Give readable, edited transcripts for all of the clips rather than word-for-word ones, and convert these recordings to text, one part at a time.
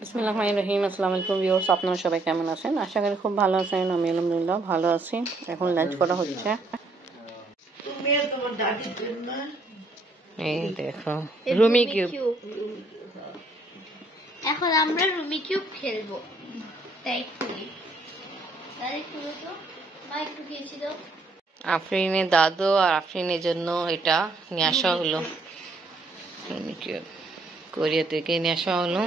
বিসমিল্লাহির রহিম। আসসালামু আলাইকুম ভিউয়ার্স, আপনারা সবাই কেমন আছেন? আশা করি খুব ভালো আছেন। আমি আলহামদুলিল্লাহ ভালো আছি। এখন লাঞ্চ করা হচ্ছে। এই দেখো রুমি কিউব। এখন আমরা রুমি কিউব খেলবো। তাই খুলি। তাই খুলো তো। মাইক ঢুকিয়েছি তো। আফরিনের দাদু আর আফরিনের জন্য এটা নিয়ে আসা হলো। রুমি কিউব কোরিয়া থেকে নিয়ে আসা হলো।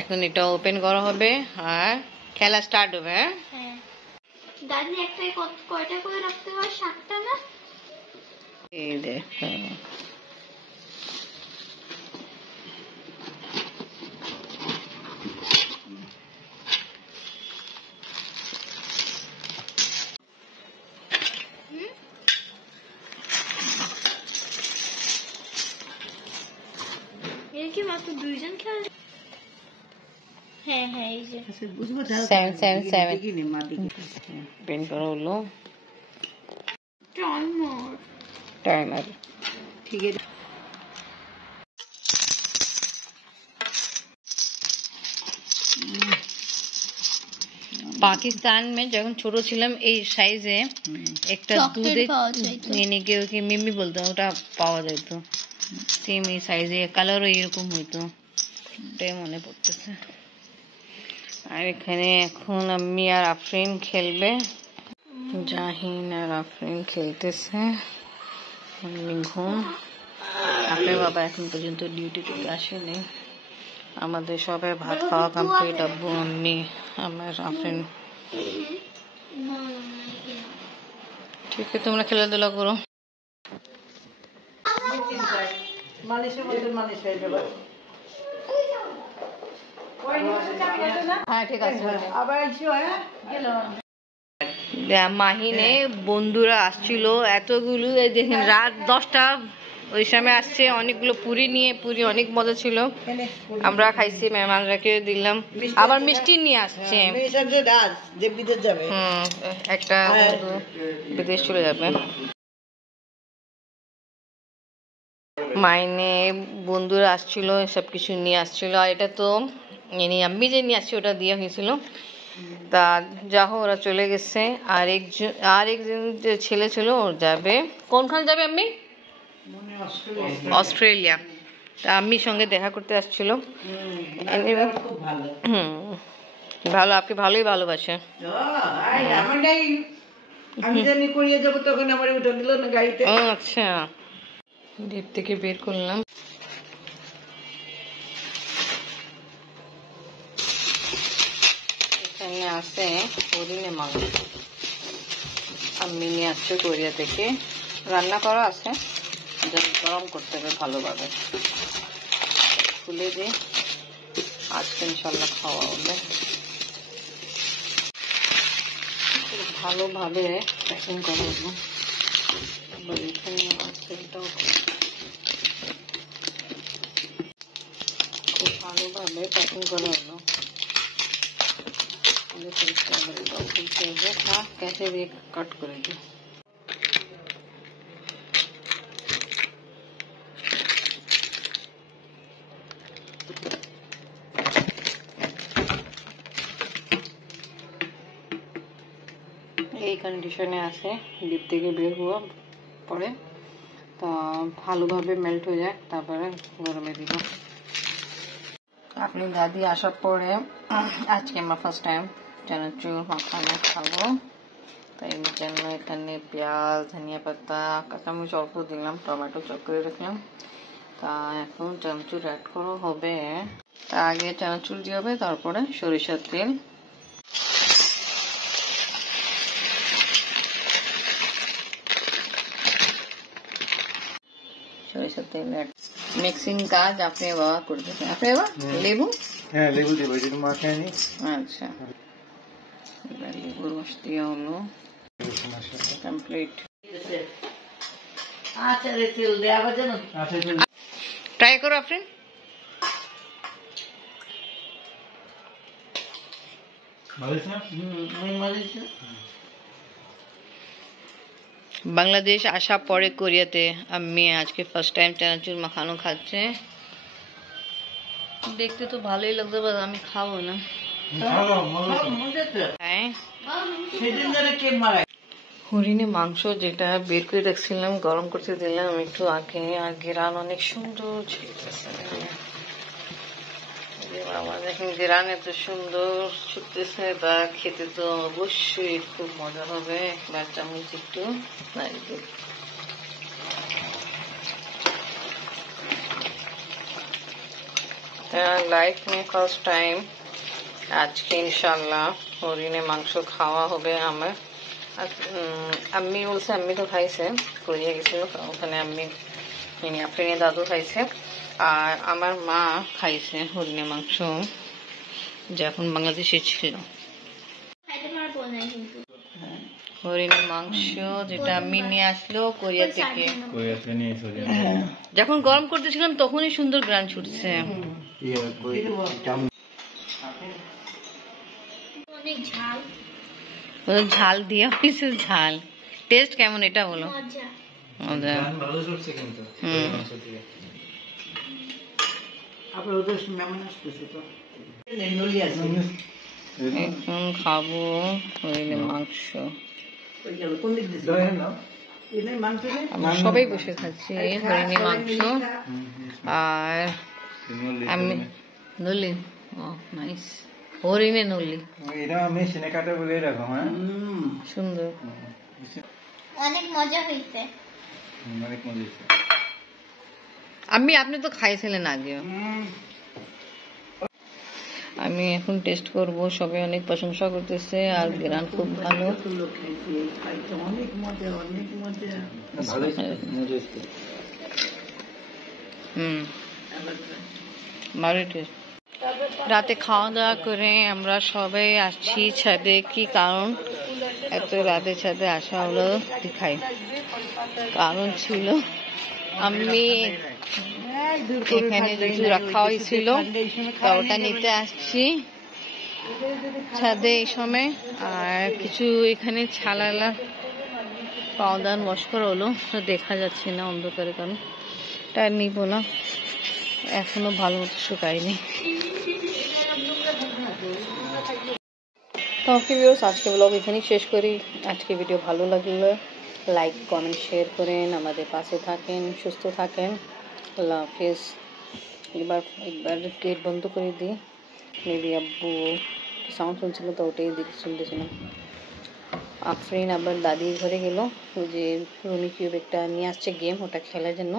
এখন এটা ওপেন করা হবে আর খেলা স্টার্ট হবে। হ্যাঁ, দাদি একটাই কয়টা করে রাখতে হয়? 7টা না? এই দেখো এর কি মাত্র 2 জন খেলে? হ্যাঁ হ্যাঁ, এই যে 7 পেন করা হলো। टाइमर ठीक है। পাকিস্তান में যখন ছোট ছিলাম এই সাইজে একটা দুধে নিয়ে ওকে মিমি বলতো, ওটা পাওয়া যেত সেম এই সাইজে, কালারও এরকম হইতো, ওটাই মনে পড়তেছে। আর এখানে এখন আমি আর আফরিন খেলবে। জাহিন আর আফরিন খেলতেছে। ঘুম। আপনার বাবা এখন পর্যন্ত ডিউটি থেকে আসেনি। আমাদের সবাই ভাত খাওয়া কমপ্লিট। আব্বু, আম্মি, আমার আফরিন। ঠিক আছে, তোমরা খেলাধুলা করো। হ্যাঁ ঠিক আছে। মাহিনে বন্ধুরা আসছিল এতগুলো, দেখেন রাত 10টা ওই সময় আসছে, অনেকগুলো পুরি নিয়ে, পুরি অনেক মজা ছিল, আমরা খাইছি, মেহমানরাকে দিলাম, আবার মিষ্টি নিয়ে আসছে। একটা বিদেশ চলে যাবে। মাইনে বন্ধুরা আসছিল, সব কিছু নিয়ে আসছিল। আর এটা তো আমি যে নিয়ে আসছি ওটা দিয়ে হয়েছিল। তা যা হোক ওরা চলে গেছে। আরেকজন যে ছেলে ছিল ওর যাবে, কোনখানে যাবে? আমি অস্ট্রেলিয়া। তা আম্মির সঙ্গে দেখা করতে আসছিল। ভালো, আপনি ভালোই ভালোবাসে। আচ্ছা, ডিপ থেকে বের করলাম। এখানে আছে হরিণে মাংস, আমি নিয়ে আসছি কোরিয়া থেকে, রান্না করা আছে, গরম করতে হবে ভালোভাবে। খুলে দিয়ে আজকে ইনশাল্লাহ খাওয়া হবে। ভালোভাবে প্যাকিং করা হলো। এখানে তেলটাও খুব ভালোভাবে প্যাকিং করা হলো। कैसे भी कट करेगी। এই কন্ডিশনে আছে, ডিপ থেকে বের হওয়া পরে তা ভালোভাবে মেল্ট হয়ে যায়, তারপরে গরমে দিব। আপনি দাদি আসার পরে আজকে আমরা ফার্স্ট টাইম চানাচুর মাখানো খাবো, তাই এর জন্য এখানে পেঁয়াজ, ধনিয়া পাতা, কাঁচামরিচ অল্প দিলাম, টমেটো চপ করে রাখলাম। তা এখন চানাচুর অ্যাড করা হবে। তা আগে চানাচুর দিয়ে হবে, তারপরে সরিষার তেল। সরিষার তেল মিক্সিং কাজ আপনি বাবা করতেছেন। আপনি বাবা লেবু? হ্যাঁ লেবু দেবো, এটা মাখে আনি। আচ্ছা, এবার লেবুর রস দিয়ে হলো কমপ্লিট। ট্রাই করো আফরিন। বাংলাদেশ আসা পরে কোরিয়াতে আমি আজকে ফার্স্ট টাইম চানাচুর মাখানো খাচ্ছে। দেখতে তো ভালোই লাগতো, বাট আমি খাবো না। হরিণে মাংস যেটা বের করে দেখছিলাম, গরম করতে দিলাম একটু আগে, আর ঘেরান অনেক সুন্দর ছুটতেছে। বাবা দেখেন ঘেরান এত সুন্দর ছুটতেছে, তা খেতে তো অবশ্যই খুব মজা হবে। একবার চামচ একটু নারকেল। লাইফ में फर्स्ट टाइम আজকে ইনশাল্লাহ হরিণে মাংস খাওয়া হবে আমার। আম্মি বলছে, আম্মি তো খাইছে, কোরিয়া গেছিল ওখানে আম্মি আফরিনের দাদু খাইছে, আর আমার মা খাইছে হরিণে মাংস যখন বাংলাদেশে ছিল। হরিণের মাংস যেটা আম্মি নিয়ে আসলো কোরিয়া থেকে, যখন গরম করতেছিলাম তখনই সুন্দর গ্রান ছুটছে। ঝাল দিয়ে হয়েছে, ঝাল টেস্ট কেমন এটা বলো? এখন খাবো হরিণের মাংস। আমরা সবাই বসে খাচ্ছি হরিণের মাংস। আর আমি নলি, নাইস, হরিণে নলি, সুন্দর, অনেক মজা হয়েছে। আপনি তো খাইছিলেন আগেও। আমি এখন টেস্ট করব, সবাই অনেক প্রশংসা করতেছে, আর গ্রান খুব ভালো। ভালো টেস্ট। রাতে খাওয়া দাওয়া করে আমরা সবাই আসছি ছাদে। কি কারণ এত রাতে ছাদে আসা হলো দেখাই। কারণ ছিল আমি এখানে জুতো রাখা হয়েছিল, তা ওটা নিতে আসছি ছাদে এই সময়। আর কিছু এখানে ছালালা পাউডার ওয়াশ করা হলো, তো দেখা যাচ্ছে না অন্ধকারে, কারণ টায়ার নিব না, এখনো ভালো মতো শুকায়নি। তো ওকে ভিউয়ার্স, আজকে ব্লগ এখানেই শেষ করি। আজকে ভিডিও ভালো লাগলে লাইক কমেন্ট শেয়ার করেন, আমাদের পাশে থাকেন, সুস্থ থাকেন। আল্লাহ হাফিজ। একবার গেট বন্ধ করে দিই, মেবি আব্বু সাউন্ড শুনছিল তো ওটাই শুনতেছিলাম। আফরিন আবার দাদির ঘরে গেল, ওই যে রুমি কিউব একটা নিয়ে আসছে গেম, ওটা খেলার জন্য।